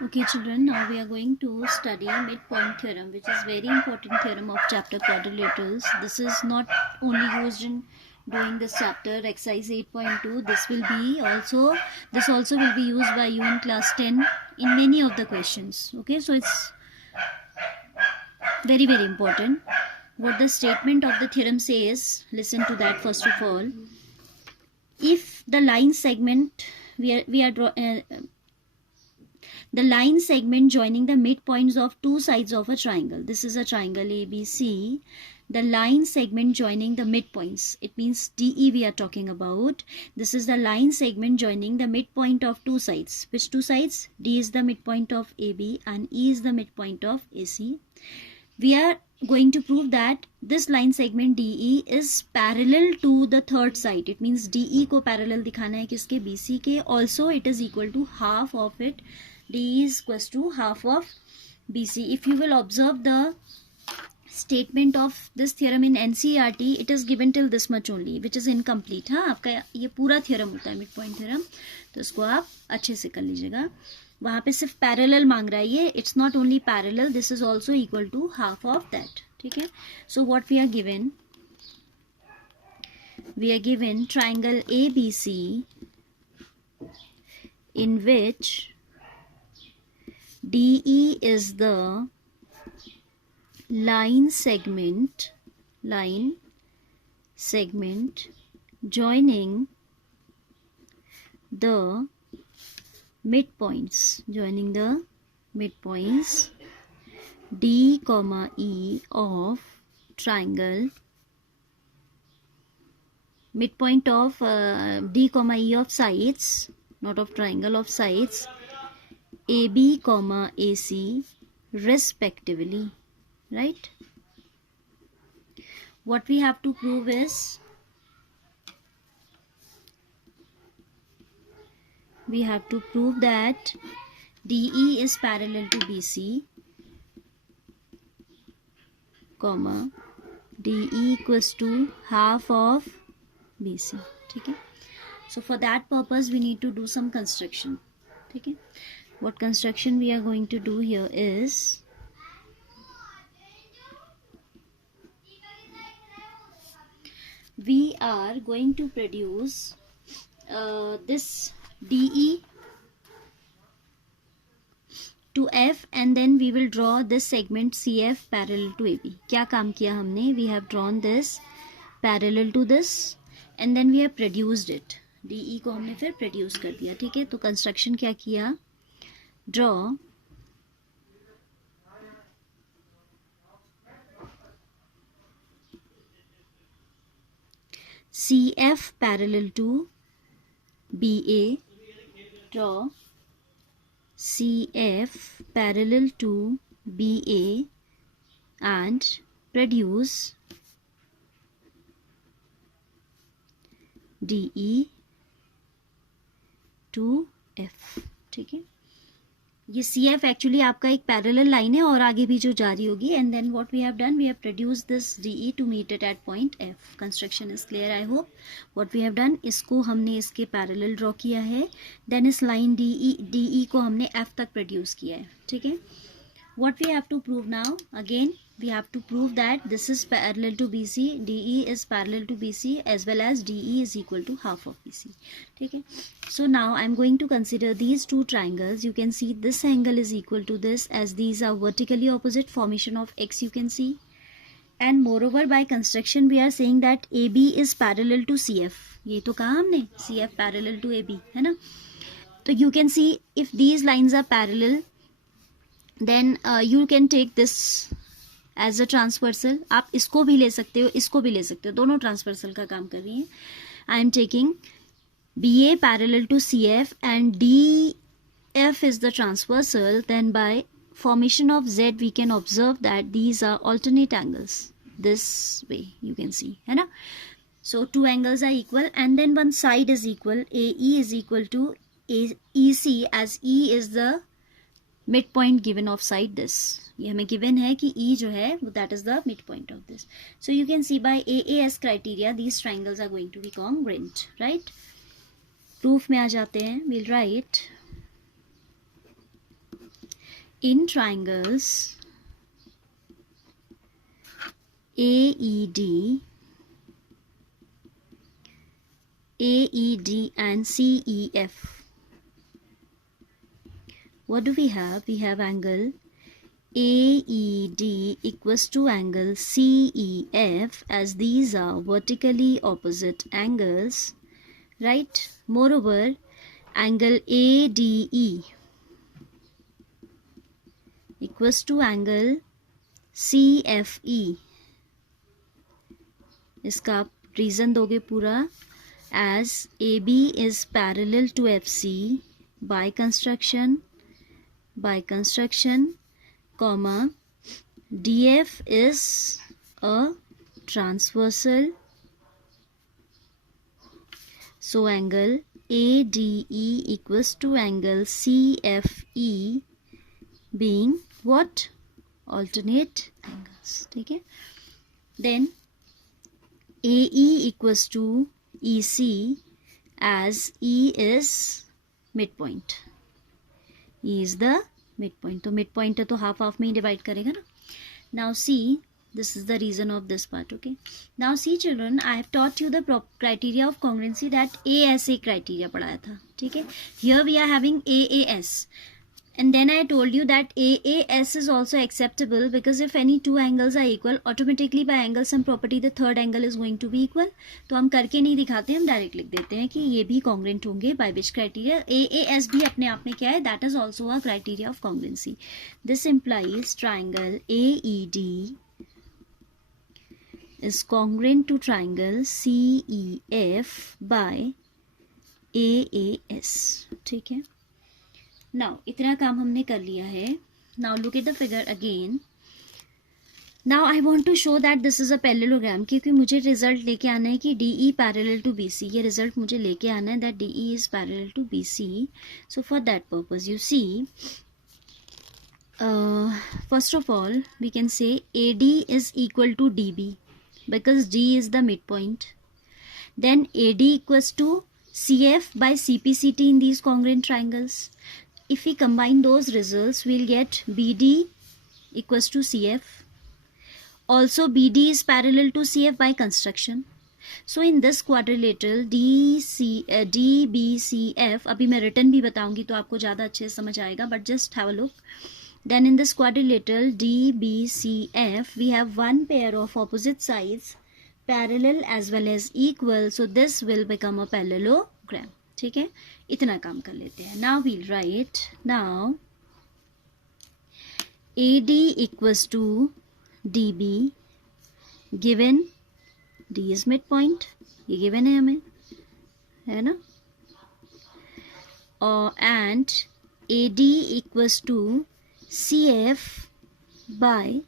Okay children, now we are going to study midpoint theorem, which is very important theorem of chapter quadrilaterals. This is not only used in doing this chapter exercise 8.2. This also will be used by you in class 10 in many of the questions. Okay, so it's very important. What the statement of the theorem says, listen to that first of all. If the line segment the line segment joining the midpoints of two sides of a triangle. This is a triangle ABC. The line segment joining the midpoints. It means DE we are talking about. This is the line segment joining the midpoint of two sides. Which two sides? D is the midpoint of AB and E is the midpoint of AC. We are going to prove that this line segment DE is parallel to the third side. It means DE को parallel दिखाना है किसके? BC के. Also it is equal to half of it. D is equals to half of BC. If you will observe the statement of this theorem in NCERT, it is given till this much only, which is incomplete. हाँ, आपका ये पूरा theorem होता है midpoint theorem, तो इसको आप अच्छे से कर लीजिएगा. वहाँ पे सिर्फ पैरेलल मांग रहा है ये. It's not only parallel, this is also equal to half of that. ठीक है. So what we are given triangle ABC in which DE is the line segment joining the midpoints D, E of triangle, midpoint of D, E of sides, not of triangle, of sides AB, AC respectively. Right? What we have to prove is we have to prove that DE is parallel to BC, comma DE equals to half of BC. ठीक है. So for that purpose we need to do some construction. ठीक है. What construction we are going to do here is we are going to produce this DE to F and then we will draw this segment CF parallel to AB. क्या काम किया हमने? We have drawn this parallel to this and then we have produced it. DE को हमने फिर produce कर दिया. ठीक है. तो construction क्या किया? Draw CF parallel to BA. Draw CF parallel to BA and produce DE to F. ठीक है. ये CF एक्चुअली आपका एक पैरेलल लाइन है और आगे भी जो जारी होगी. And then what we have done, we have produce this DE to meet it at point F. Construction is clear I hope. What we have done, इसको हमने इसके पैरेलल ड्रॉ किया है. देन इस लाइन DE को हमने F तक produce किया है. ठीक है. What we have to prove now, again we have to prove that this is parallel to BC, DE is parallel to BC as well as DE is equal to half of BC. ठीक है. So now I am going to consider these two triangles. You can see this angle is equal to this as these are vertically opposite, formation of X you can see. And moreover by construction we are saying that AB is parallel to CF. ये तो कहा हमने, CF parallel to AB है ना. तो you can see if these lines are parallel then you can take this as a transversal. आप इसको भी ले सकते हो, इसको भी ले सकते हो, दोनों ट्रांसवर्सल का काम कर रही हैं. I am taking BA parallel to CF and DF is the transversal. Then by formation of Z we can observe that these are alternate angles. This way you can see, है ना. So two angles are equal and then one side is equal. AE is equal to EC as E is the midpoint given of side this. ये हमें given है कि E जो है that is the midpoint of this. So you can see by AAS criteria these triangles are going to be congruent, right? Proof में आ जाते हैं. We'll write in triangles AED, and CEF. What do we have? We have angle AED equals to angle CEF, as these are vertically opposite angles, right? Moreover, angle ADE equals to angle CFE. इसका आप reason दोगे पूरा, as AB is parallel to FC by construction, comma, DF is a transversal, so angle ADE equals to angle CFE being what? Alternate angles. ठीक है? Then AE equals to EC, as E is midpoint. E is the midpoint. तो midpoint है तो half half में ही divide करेगा ना. Now see, this is the reason of this part. Okay. Now see children, I have taught you the criteria of congruency, that ASA criteria पढ़ाया था. ठीक है. Here we are having AAS. And then I told you that AAS is also acceptable because if any two angles are equal, automatically by angle sum property the third angle is going to be equal. तो हम करके नहीं दिखाते, हम direct लिख देते हैं कि ये भी congruent होंगे by which criteria. AAS भी अपने आप में क्या है? That is also a criteria of congruency. This implies triangle AED is congruent to triangle CEF by AAS. ठीक है. Now इतना काम हमने कर लिया है. Now look at the figure again. Now I want to show that this is a parallelogram, क्योंकि मुझे रिजल्ट लेके आना है कि DE parallel to BC. ये रिजल्ट मुझे लेके आना है that DE is parallel to BC. So for that purpose, you see, first of all we can say AD is equal to DB because D is the midpoint. Then AD equals to CF by CPCT in these congruent triangles. If we combine those results, we'll get BD equals to CF. Also, BD is parallel to CF by construction. So, in this quadrilateral DBCF, अभी मैं written भी बताऊंगी तो आपको ज़्यादा अच्छे से समझ आएगा, but just have a look. Then in this quadrilateral DBCF, we have one pair of opposite sides, parallel as well as equal. So, this will become a parallelogram. ठीक है, इतना काम कर लेते हैं. Now we'll write, now AD equals to DB, given D is midpoint, ये given है हमें, है ना, and AD equals to CF by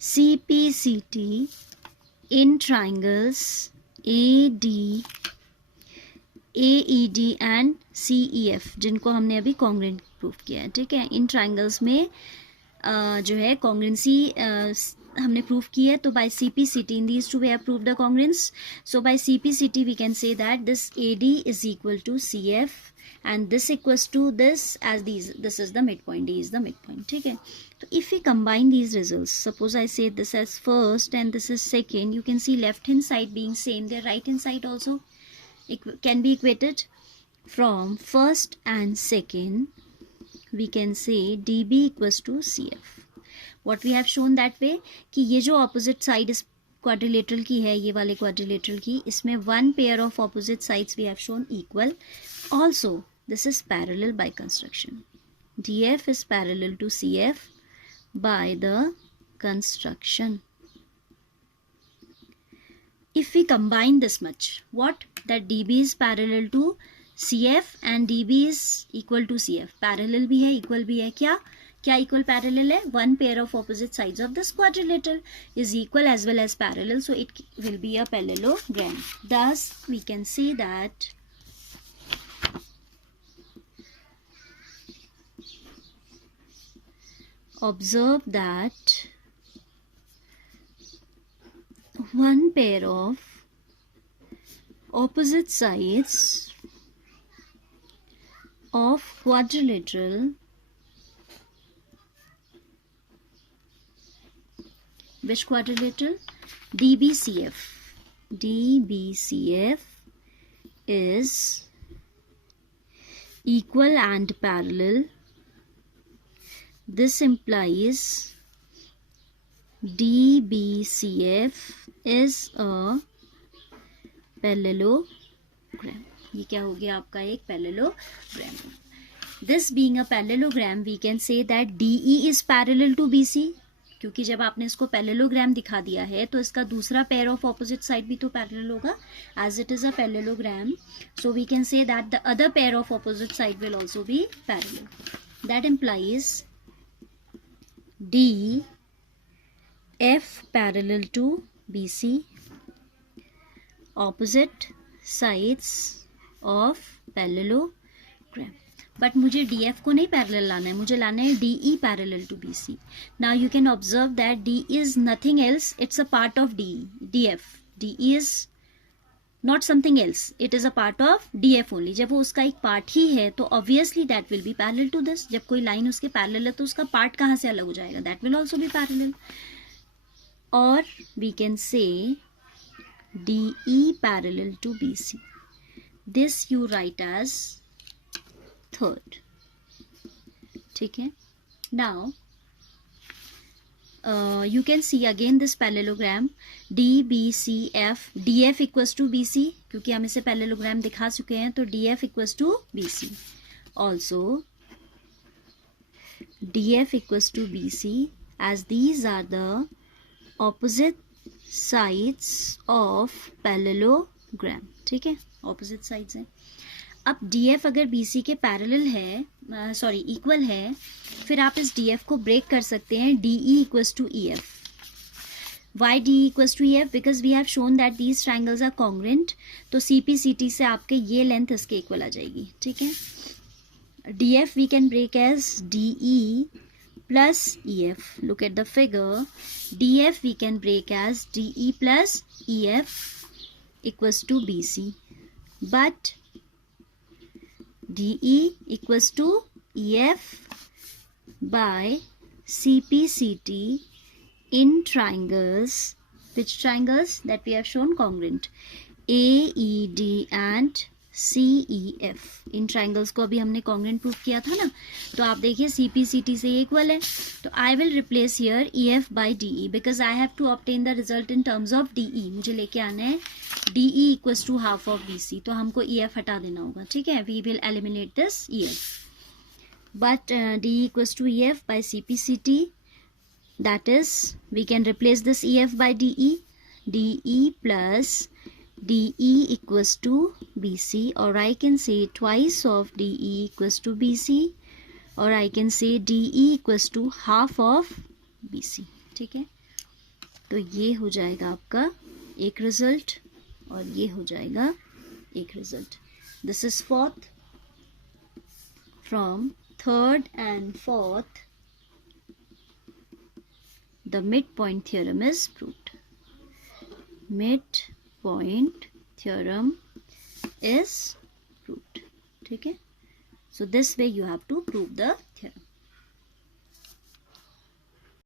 CPCT in triangles AD, AED and CEF, जिनको हमने अभी कॉन्ग्रेंट प्रूफ किया है. ठीक है, इन ट्राइंगल्स में जो है कॉन्ग्रेंसी हमने प्रूफ की है. तो by CPCT in these two we have prove the congruence. So by CPCT we can say that this AD is equal to CF and this equals to this, as this is the midpoint, D is the midpoint. ठीक है, तो if we combine these results, suppose I say this as first and this is second, you can see left hand side being same, their right hand side also can be equated. From first and second, we can say DB equals to CF. What we have shown that way कि ये जो opposite side इस quadrilateral की है, ये वाले quadrilateral की, इसमें one pair of opposite sides we have shown equal. Also, this is parallel by construction. DF is parallel to CF by the construction. If we combine this much, what? That DB is parallel to CF and DB is equal to CF. Parallel भी है, equal भी है. क्या क्या equal parallel है? One pair of opposite sides of this quadrilateral is equal as well as parallel. So it will be a parallelogram. Thus, we can say that observe that one pair of opposite sides of quadrilateral Which quadrilateral? DBCF. DBCF is equal and parallel. This implies DBCF is a parallelogram. ये क्या हो गया आपका एक parallelogram. This being a parallelogram, we can say that DE is parallel to BC. क्योंकि जब आपने इसको पैरेललोग्राम दिखा दिया है तो इसका दूसरा पेयर ऑफ ऑपोजिट साइड भी तो पैरेलल होगा. As it is a parallelogram, so we can say that the other pair of opposite side will also be parallel. That implies D F parallel to B C, opposite sides of parallelogram. But मुझे D F को नहीं parallel लाना है, मुझे लाना है D E parallel to B C. Now you can observe that D is nothing else, it's a part of D F. D is not something else, it is a part of D F only. जब वो उसका एक part ही है तो obviously that will be parallel to this. जब कोई line उसके पैरेलल है तो उसका पार्ट कहाँ से अलग हो जाएगा? That will also be parallel. और we can say D E parallel to B C. This you write as third. ठीक है. Now you can see again this parallelogram DBCF. DF equals to BC, क्योंकि हम इसे parallelogram दिखा चुके हैं तो DF equals to BC. Also DF equals to BC as these are the opposite sides of parallelogram. ठीक है, opposite sides हैं. अब DF अगर BC के पैरेलल है, सॉरी इक्वल है, फिर आप इस DF को ब्रेक कर सकते हैं DE equals to EF. Why DE equals to EF? Because we have shown that these triangles are congruent. तो CPCT से आपके ये लेंथ इसके इक्वल आ जाएगी. ठीक है. DF we can break as DE plus EF. Look at the figure. DF we can break as DE plus EF equals to BC. But DE equals to EF by CPCT in triangles. Which triangles? That we have shown congruent. AED and CEF. In triangles को अभी हमने congruent proof किया था ना, तो आप देखिए CPCT से ये equal है. तो I will replace here EF by DE because I have to obtain the result in terms of DE. मुझे लेके आना है DE equals to half of BC. तो हमको EF हटा देना होगा. ठीक है. We will eliminate this EF. But DE equals to EF by CPCT. That is, we can replace this EF by DE. DE plus DE equals to BC, or I can say twice of DE equals to BC, or I can say DE equals to half of BC. ठीक है. तो ये हो जाएगा आपका एक result और ये हो जाएगा एक result. This is fourth. From third and fourth the midpoint theorem is proved. Midpoint theorem is proved. ठीक है. So this way you have to prove the theorem.